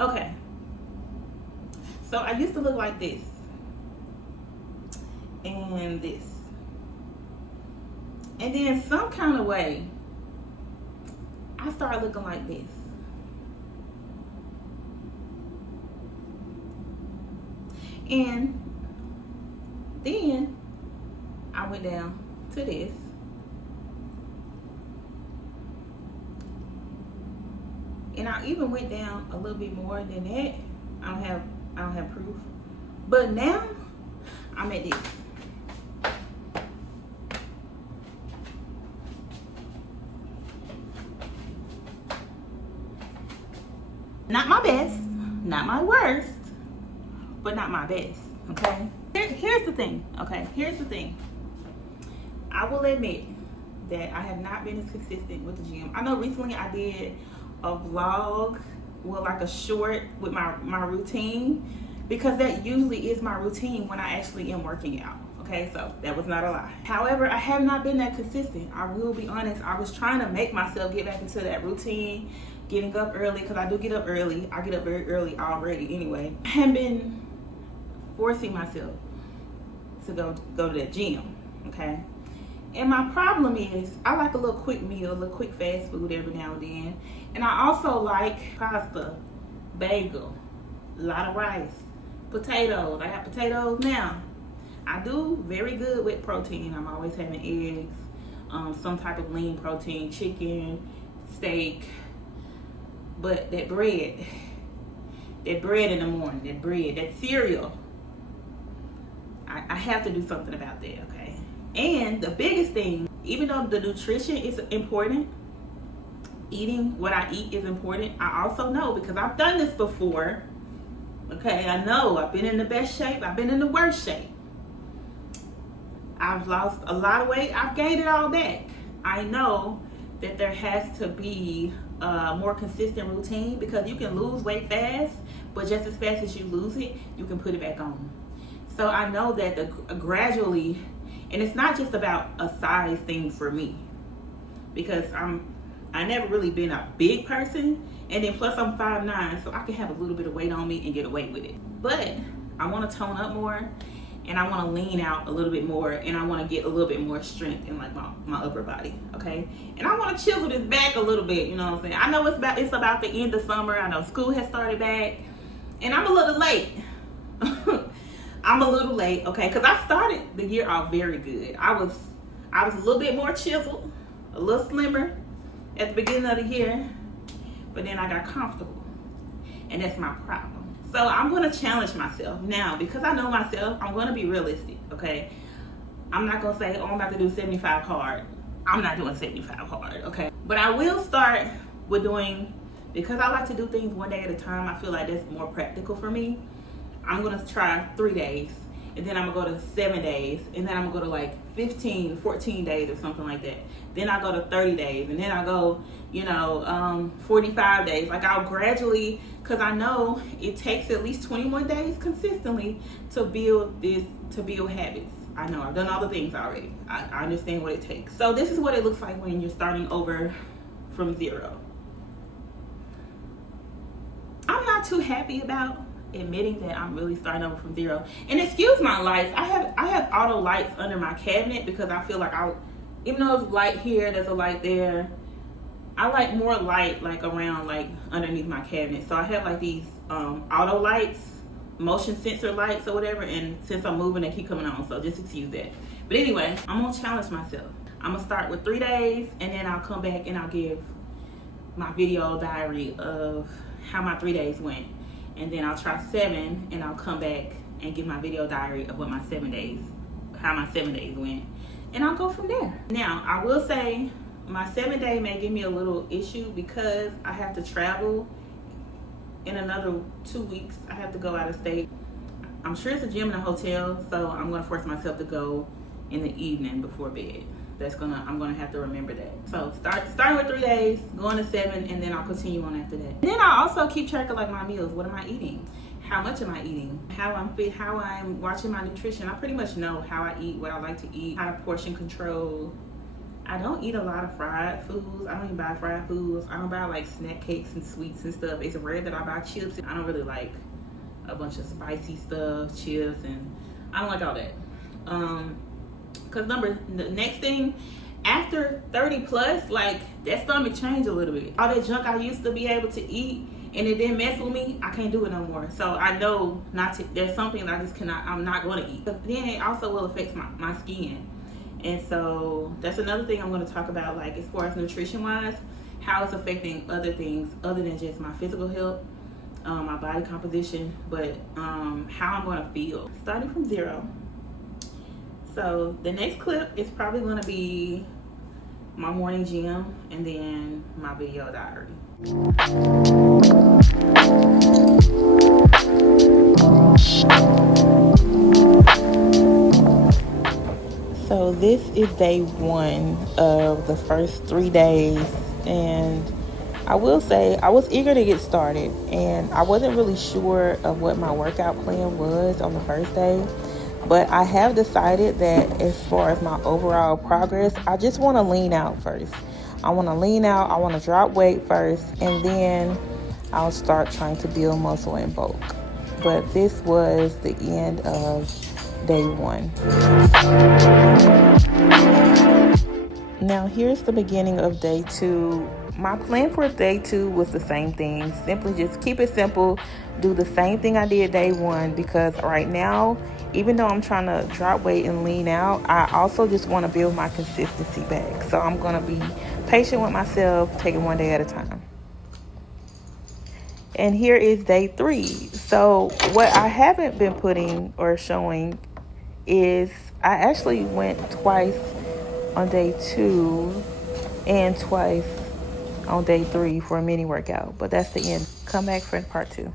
Okay, so I used to look like this and this, and then some kind of way I started looking like this. And then I went down to this. And I even went down a little bit more than that. I don't have proof. But now I'm at this. Not my best, not my worst, but not my best, okay? Here's the thing, okay? Here's the thing. I will admit that I have not been as consistent with the gym. I know recently I did a vlog, well, like a short with my routine, because that usually is my routine when I actually am working out. Okay, so that was not a lie. However, I have not been that consistent. I will be honest. I was trying to make myself get back into that routine, getting up early, because I do get up early. I get up very early already anyway. I haven't been forcing myself to go to that gym, okay? And my problem is I like a little quick meal, a little quick fast food every now and then. And I also like pasta, bagel, a lot of rice, potatoes. I have potatoes now. I do very good with protein. I'm always having eggs, some type of lean protein, chicken, steak. But that bread in the morning, that bread, that cereal, I have to do something about that, okay? And the biggest thing, even though the nutrition is important, eating what I eat is important, I also know, because I've done this before, okay? I know I've been in the best shape, I've been in the worst shape. I've lost a lot of weight, I've gained it all back. I know that there has to be a more consistent routine, because you can lose weight fast, but just as fast as you lose it, you can put it back on. So I know that gradually, and it's not just about a size thing for me, because I never really been a big person, and then plus I'm 5'9", so I can have a little bit of weight on me and get away with it. But I want to tone up more, and I want to lean out a little bit more, and I want to get a little bit more strength in like my upper body, okay? And I want to chisel this back a little bit, you know what I'm saying? I know it's about the end of summer. I know school has started back, and I'm a little late. I'm a little late, okay? Because I started the year off very good. I was a little bit more chiseled, a little slimmer at the beginning of the year, but then I got comfortable, and that's my problem. So I'm going to challenge myself now, because I know myself. I'm going to be realistic, okay? I'm not going to say, oh, I'm about to do 75 hard. I'm not doing 75 hard, okay? But I will start with doing, because I like to do things one day at a time. I feel like that's more practical for me. I'm going to try 3 days, and then I'm going to go to 7 days, and then I'm going to go to like 15, 14 days or something like that. Then I go to 30 days, and then I go, 45 days. Like I'll gradually, because I know it takes at least 21 days consistently to build habits. I know I've done all the things already. I understand what it takes. So this is what it looks like when you're starting over from zero. I'm not too happy about admitting that I'm really starting over from zero. And excuse my lights. I have auto lights under my cabinet, because I feel like even though there's a light here, there's a light there, I like more light like around, like underneath my cabinet. So I have like these auto lights, motion sensor lights or whatever, and since I'm moving, they keep coming on, so just excuse that. But anyway, I'm gonna challenge myself. I'm gonna start with 3 days, and then I'll come back and I'll give my video diary of how my 3 days went. And then I'll try 7, and I'll come back and give my video diary of what how my 7 days went. And I'll go from there. Now, I will say my 7 day may give me a little issue, because I have to travel in another 2 weeks. I have to go out of state. I'm sure it's a gym and a hotel, so I'm gonna force myself to go in the evening before bed. I'm gonna have to remember that. So starting with 3 days, going to 7, and then I'll continue on after that. And then I also keep track of like my meals. What am I eating? How much am I eating? How I'm fit, how I'm watching my nutrition. I pretty much know how I eat, what I like to eat, how to portion control, I don't eat a lot of fried foods. I don't even buy fried foods. I don't buy like snack cakes and sweets and stuff. It's rare that I buy chips. I don't really like a bunch of spicy stuff, chips, and I don't like all that. Cause the next thing, after 30 plus, like that stomach changed a little bit. All that junk I used to be able to eat and it didn't mess with me, I can't do it no more. So I know not to, there's something that I just cannot, I'm not gonna eat. But then it also will affect my skin. And so that's another thing I'm gonna talk about, like as far as nutrition wise, how it's affecting other things other than just my physical health, my body composition, but how I'm gonna feel starting from 0. So the next clip is probably gonna be my morning gym and then my video diary. So this is day 1 of the first 3 days, and I will say I was eager to get started, and I wasn't really sure of what my workout plan was on the first day, but I have decided that as far as my overall progress, I just want to lean out first. I want to lean out, I want to drop weight first, and then I'll start trying to build muscle in bulk. But this was the end of day 1. Now here's the beginning of day 2. My plan for day 2 was the same thing. Simply just keep it simple. Do the same thing I did day 1, because right now, even though I'm trying to drop weight and lean out, I also just want to build my consistency back. So I'm going to be patient with myself, taking one day at a time. And here is day 3. So what I haven't been putting or showing is I actually went twice on day 2 and twice on day 3 for a mini workout, but that's the end. Come back for part 2.